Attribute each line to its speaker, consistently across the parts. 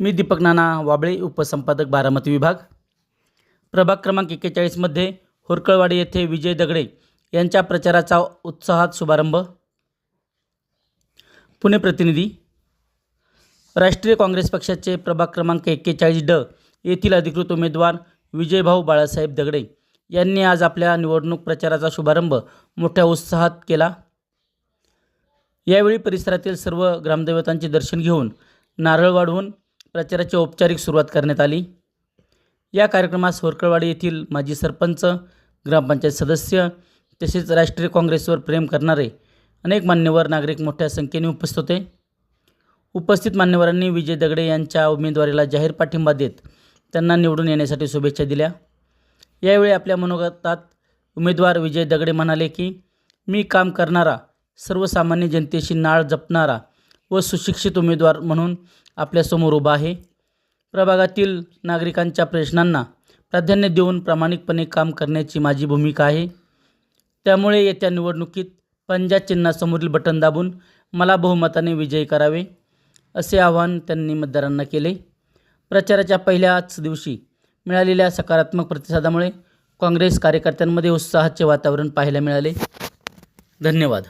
Speaker 1: मी दीपक नाना वाबळे उपसंपादक बारामती विभाग. प्रभाग क्रमांक एक्केचाळीसमध्ये होरकळवाडी येथे विजय दगडे यांच्या प्रचाराचा उत्साहात शुभारंभ. पुणे प्रतिनिधी. राष्ट्रीय काँग्रेस पक्षाचे प्रभाग क्रमांक एक्केचाळीस ड येथील अधिकृत उमेदवार विजयभाऊ बाळासाहेब दगडे यांनी आज आपल्या निवडणूक प्रचाराचा शुभारंभ मोठ्या उत्साहात केला. यावेळी परिसरातील सर्व ग्रामदैवतांचे दर्शन घेऊन नारळ वाढवून प्रचाराची औपचारिक सुरुवात करण्यात आली. या कार्यक्रमास होरकळवाडी येथील माजी सरपंच ग्रामपंचायत सदस्य तसेच राष्ट्रीय काँग्रेसवर प्रेम करणारे अनेक मान्यवर नागरिक मोठ्या संख्येने उपस्थित होते. उपस्थित मान्यवरांनी विजय दगडे यांच्या उमेदवारीला जाहीर पाठिंबा देत त्यांना निवडून येण्यासाठी शुभेच्छा दिल्या. यावेळी आपल्या मनोगतात उमेदवार विजय दगडे म्हणाले की मी काम करणारा सर्वसामान्य जनतेशी नाळ जपणारा व सुशिक्षित उमेदवार म्हणून आपल्यासमोर उभा आहे. प्रभागातील नागरिकांच्या प्रश्नांना प्राधान्य देऊन प्रामाणिकपणे काम करण्याची माझी भूमिका आहे. त्यामुळे येत्या निवडणुकीत पंजा चिन्हासमोरील बटन दाबून मला बहुमताने विजयी करावे असे आवाहन त्यांनी मतदारांना केले. प्रचाराच्या पहिल्याच दिवशी मिळालेल्या सकारात्मक प्रतिसादामुळे काँग्रेस कार्यकर्त्यांमध्ये उत्साहाचे वातावरण पाहायला मिळाले. धन्यवाद.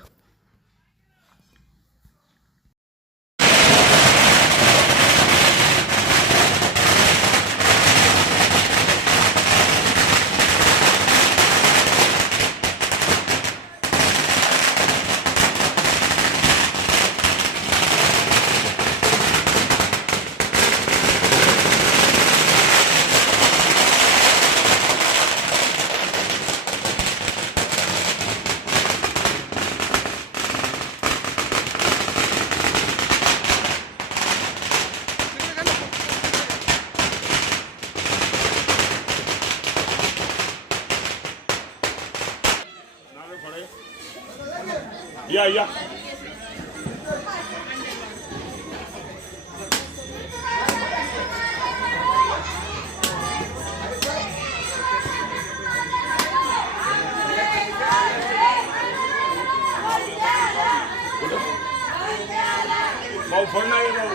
Speaker 2: या या. भाऊ फोन नाही भाऊ.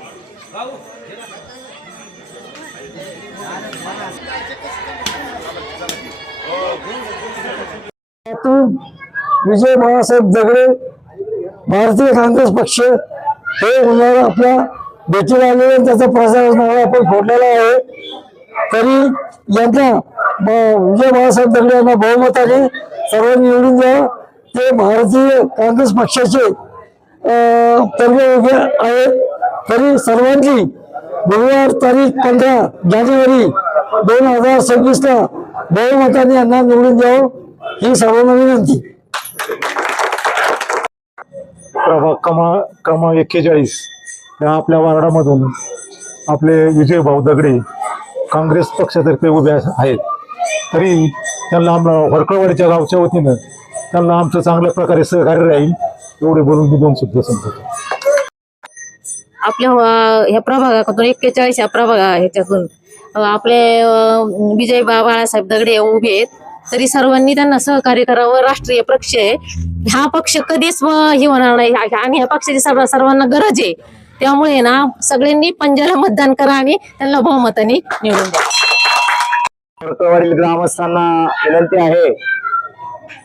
Speaker 3: विजय बाळासाहेब दगडे भारतीय काँग्रेस पक्ष हे उन्हाळा आपल्या भेटीला आलेले आणि त्याचा प्रसार उन्हाळा आपण फोडलेला आहे. तरी यांना विजय बाळासाहेब दगडे यांना बहुमताने सर्वांनी निवडून द्यावं ते भारतीय काँग्रेस पक्षाचे अं, तर्फे उभे आहेत. तरी सर्वांची गुरुवार तारीख पंधरा जानेवारी दोन हजार सव्वीसला बहुमताने यांना निवडून द्यावं ही सर्वांना विनंती.
Speaker 4: प्रभाग कमा क्रमांक एक्केचाळीस या आपल्या वार्डामधून आपले विजय भाऊ दगडे काँग्रेस पक्षातर्फे उभे आहेत. तरी त्यांना आम्हाला वरकळवाडीच्या गावच्या वतीनं त्यांना आमचं चांगल्या प्रकारे सहकार्य राहील एवढे बोलून मी दोन शब्द संपवतो
Speaker 5: आपल्या ह्या प्रभागातून एक्केचाळीस ह्या प्रभागा ह्याच्यातून आपले विजय बाळासाहेब दगडे उभे आहेत. तरी सर्वांनी त्यांना सहकार्य करावं राष्ट्रीय पक्ष आहे. हा पक्ष कधीच हे होणार नाही. आणि ह्या पक्षाची सर्व सर्वांना गरज आहे. त्यामुळे ना सगळ्यांनी पंजाला मतदान करा आणि त्यांना बहुमताने निवडून द्या.
Speaker 6: वरकळवाडील ग्रामस्थांना विनंती आहे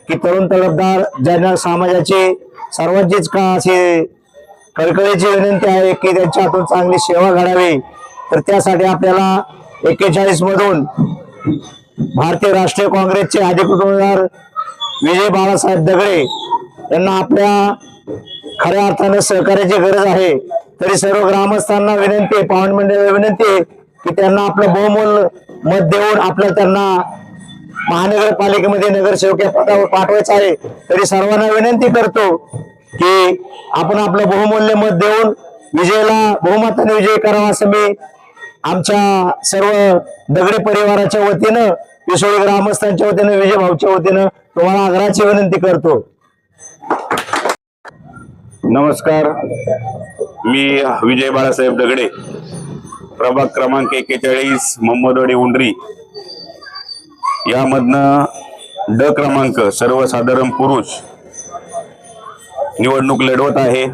Speaker 6: की तरुण तलबदार जनरल समाजाचे सर्वांचेच का असे कळकळीची विनंती आहे की त्यांच्या हातून चांगली सेवा घडावी. तर त्यासाठी आपल्याला एक्केचाळीस मधून भारतीय राष्ट्रीय काँग्रेसचे अधिकृत उमेदवार विजय बाळासाहेब दगडे यांना आपल्या खऱ्या अर्थानं सहकार्याची गरज आहे. तरी सर्व ग्रामस्थांना विनंती पाहुण पावन मंडळाला विनंती आहे की त्यांना आपलं बहुमूल मत देऊन आपल्या त्यांना महानगरपालिकेमध्ये नगरसेवक पदावर पाठवायचं आहे. तरी सर्वांना विनंती करतो की आपण आपलं बहुमूल्य मत देऊन विजयाला बहुमताने विजय करावा असं मी आमच्या सर्व दगडे परिवाराच्या वतीनं पिसोळी ग्रामस्थांच्या वतीनं विजय भाऊच्या वतीनं तुम्हाला आग्रहाची विनंती करतो.
Speaker 2: नमस्कार. मी विजय बाळासाहेब दगडे. प्रभाग क्रमांक एक्केचाळीस मोहम्मदवाडी उंडरी. यामधनं ड क्रमांक सर्वसाधारण पुरुष निवडणूक लढवत आहे.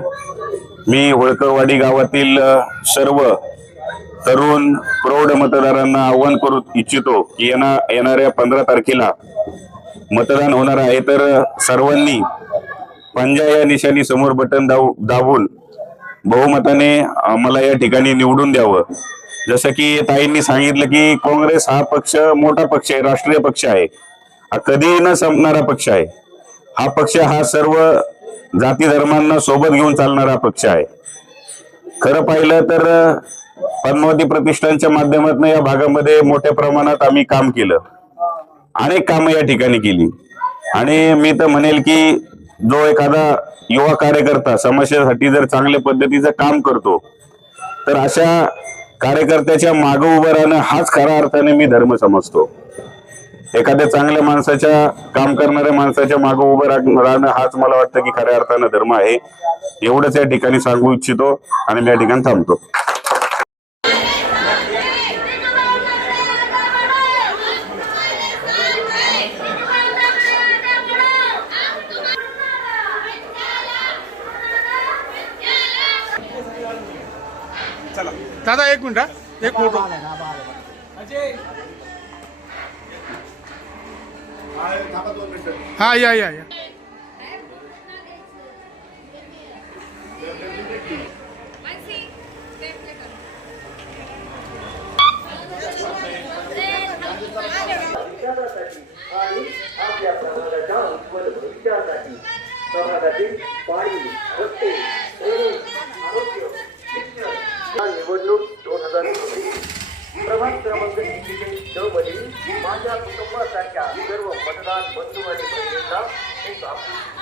Speaker 2: मी होळकरवाडी गावातील सर्व तरुण प्रौढ मतदारांना आव्हान करू इच्छितो की येणा येणाऱ्या पंधरा तारखेला मतदान होणार आहे. तर सर्वांनी पंजा या निशाणी समोर बटन दाव दाबून बहुमताने आम्हाला या ठिकाणी निवडून द्यावं. जसं की ताईंनी सांगितलं की काँग्रेस हा पक्ष मोठा पक्ष आहे राष्ट्रीय पक्ष आहे. हा कधीही न संपणारा पक्ष आहे. हा पक्ष हा सर्व जाती धर्मांना सोबत घेऊन चालणारा पक्ष आहे. खरं पाहिलं तर पद्मावती प्रतिष्ठानच्या माध्यमातून या भागामध्ये मोठ्या प्रमाणात आम्ही काम केलं. अनेक कामं या ठिकाणी केली. आणि मी तर म्हणेल की जो एखादा युवा कार्यकर्ता समाजासाठी जर चांगल्या पद्धतीचं काम करतो तर अशा कार्यकर्त्याच्या मागं उभं राहणं हाच खऱ्या अर्थाने मी धर्म समजतो. एखाद्या चांगल्या माणसाच्या काम करणाऱ्या माणसाच्या मागं उभं राह- राहणं हाच मला वाटतं की खऱ्या अर्थानं धर्म आहे. एवढंच या ठिकाणी सांगू इच्छितो आणि मी या ठिकाणी थांबतो.
Speaker 7: दादा एक मिनिट. एक फोटो. हा या या या.
Speaker 6: निवडणूक दोन हजार चोवीस प्रभाग क्रमांक माझ्या कुटुंबात सर्व मतदान बंधू आणि बहिणींना एक
Speaker 8: आपली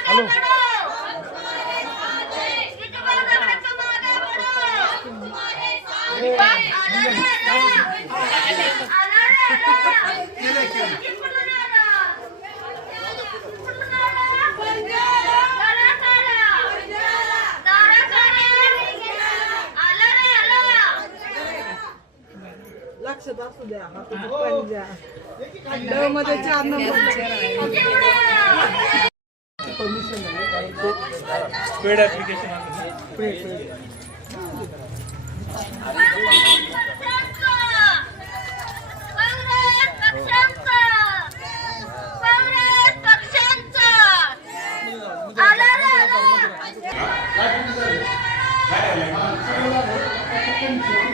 Speaker 8: आला.
Speaker 9: लक्षात असू द्या हातात पाणी द्या. ड मध्ये चार number.
Speaker 7: Paid application Thank you.